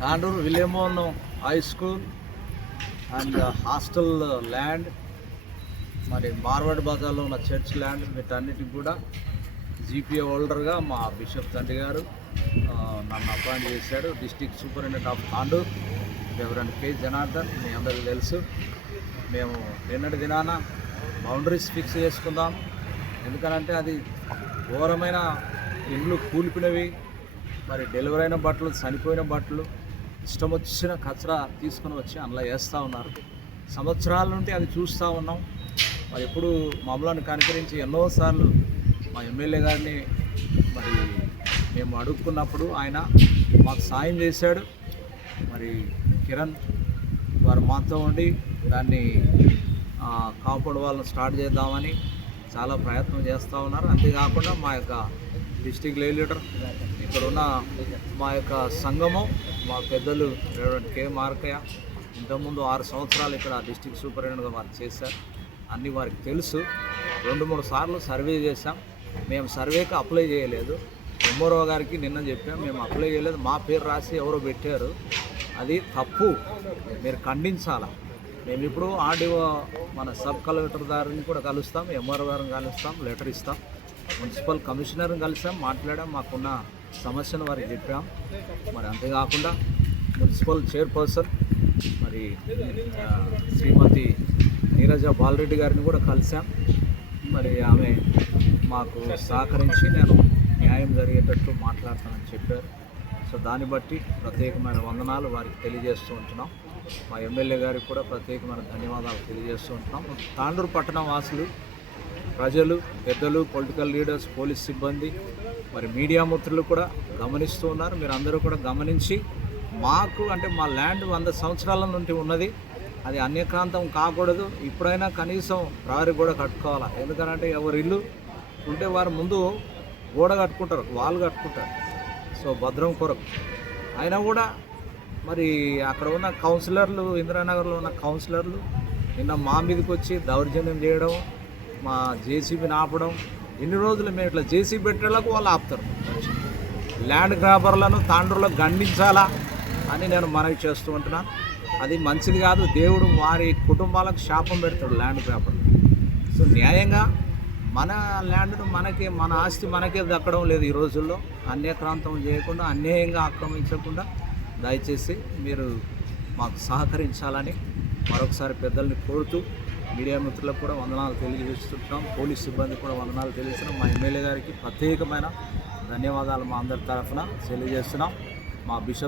తాండూరు విలియమోన్ high school and hostel land, మరి మార్వాడ్ బజార్లో ఉన్న చర్చ్ ల్యాండ్, వీటన్నిటికి కూడా జీపీఏ హోల్డర్గా మా బిషప్ తండ్రి గారు నన్ను అపాయింట్ చేశాడు. District superintendent of Tandur reverend K Janardhan, మీ అందరికీ తెలుసు. మేము నిన్నటి దినాన బౌండరీస్ ఫిక్స్ చేసుకుందాం. ఎందుకనంటే అది ఘోరమైన ఇండ్లు కూలిపినవి, మరి డెలివరీ అయిన బట్టలు, చనిపోయిన బట్టలు, ఇష్టం వచ్చిన కచరా తీసుకుని వచ్చి అందులో వేస్తూ ఉన్నారు. సంవత్సరాల నుండి అది చూస్తూ ఉన్నాం. మరి ఎప్పుడు మమ్మల్ని కనుకరించి ఎన్నోసార్లు మా ఎమ్మెల్యే గారిని మరి మేము అడుక్కున్నప్పుడు ఆయన మాకు సాయం చేశాడు. మరి కిరణ్ వారు మాతో ఉండి దాన్ని కాంపౌండ్ వాళ్ళని స్టార్ట్ చేద్దామని చాలా ప్రయత్నం చేస్తూ ఉన్నారు. అంతేకాకుండా మా యొక్క డిస్ట్రిక్ట్ లీడర్, ఇక్కడ ఉన్న మా యొక్క సంఘము, మా పెద్దలు రెవరెండ్ కె మార్కయ్య ఇంతకుముందు 6 సంవత్సరాలు ఇక్కడ డిస్ట్రిక్ట్ సూపరింటెండెంట్గా వారు చేశారు. అన్నీ వారికి తెలుసు. 2-3 సార్లు సర్వే చేశాం. మేము సర్వేకి అప్లై చేయలేదు. ఎంఆర్ఓ గారికి నిన్న చెప్పాం, మేము అప్లై చేయలేదు, మా పేరు రాసి ఎవరో పెట్టారు, అది తప్పు, మీరు ఖండించాలా. మేము ఇప్పుడు ఆర్డీఓ మన సబ్ కలెక్టర్ గారిని కూడా కలుస్తాం, ఎంఆర్ఓ గారిని కలుస్తాం, లెటర్ ఇస్తాం, మున్సిపల్ కమిషనర్ని కలిసాం, మాట్లాడాం, మాకున్న సమస్యను వారికి చెప్పాం. మరి అంతేకాకుండా మున్సిపల్ చైర్పర్సన్ మరి శ్రీమతి నీరజ బాలరెడ్డి గారిని కూడా కలిసాం. మరి ఆమె మాకు సహకరించి నేను న్యాయం జరిగేటట్టు మాట్లాడతానని చెప్పారు. సో దాన్ని బట్టి ప్రత్యేకమైన వందనాలు వారికి తెలియజేస్తూ ఉంటున్నాం. మా ఎమ్మెల్యే గారికి కూడా ప్రత్యేకమైన ధన్యవాదాలు తెలియజేస్తూ ఉంటున్నాం. తాండూరు పట్టణ వాసులు, ప్రజలు, పెద్దలు, పొలిటికల్ లీడర్స్, పోలీస్ సిబ్బంది, మరి మీడియా మిత్రులు కూడా గమనిస్తూ ఉన్నారు. మీరు అందరూ కూడా గమనించి మాకు అంటే మా ల్యాండ్ 100 సంవత్సరాల నుండి ఉన్నది, అది అన్యక్రాంతం కాకూడదు. ఇప్పుడైనా కనీసం ప్రహరీ గోడ కట్టుకోవాలా. ఎందుకంటే ఎవరి ఇల్లు ఉంటే వారు ముందు గోడ కట్టుకుంటారు, వాళ్ళు కట్టుకుంటారు, సో భద్రం కొరకు. అయినా కూడా మరి అక్కడ ఉన్న కౌన్సిలర్లు, ఇందిరానగర్లో ఉన్న కౌన్సిలర్లు నిన్న మా మీదకి వచ్చి దౌర్జన్యం చేయడం, మా జేసీబీని ఆపడం. ఎన్ని రోజులు మేము ఇట్లా జేసీబీ పెట్టేలకు వాళ్ళు ఆపుతారు. ల్యాండ్ గ్రాబర్లను తాండ్రులో గండించాలా అని నేను మనవి చేస్తూ ఉంటున్నాను. అది మంచిది కాదు. దేవుడు వారి కుటుంబాలకు శాపం పెడతాడు ల్యాండ్ గ్రాబర్లు. సో న్యాయంగా మన ల్యాండ్ను మనకే, మన ఆస్తి మనకే దక్కడం లేదు ఈ రోజుల్లో. అన్యక్రాంతం చేయకుండా, అన్యాయంగా ఆక్రమించకుండా దయచేసి మీరు మాకు సహకరించాలని మరొకసారి పెద్దల్ని కోరుతూ, మీడియా మిత్రులకు కూడా వందనాలు తెలియజేస్తున్నాం. పోలీస్ సిబ్బంది కూడా వందనాలు తెలియజేస్తున్నాం. మా ఎమ్మెల్యే గారికి ప్రత్యేకమైన ధన్యవాదాలు మా అందరి తరఫున తెలియజేస్తున్నాం. మా బిషప్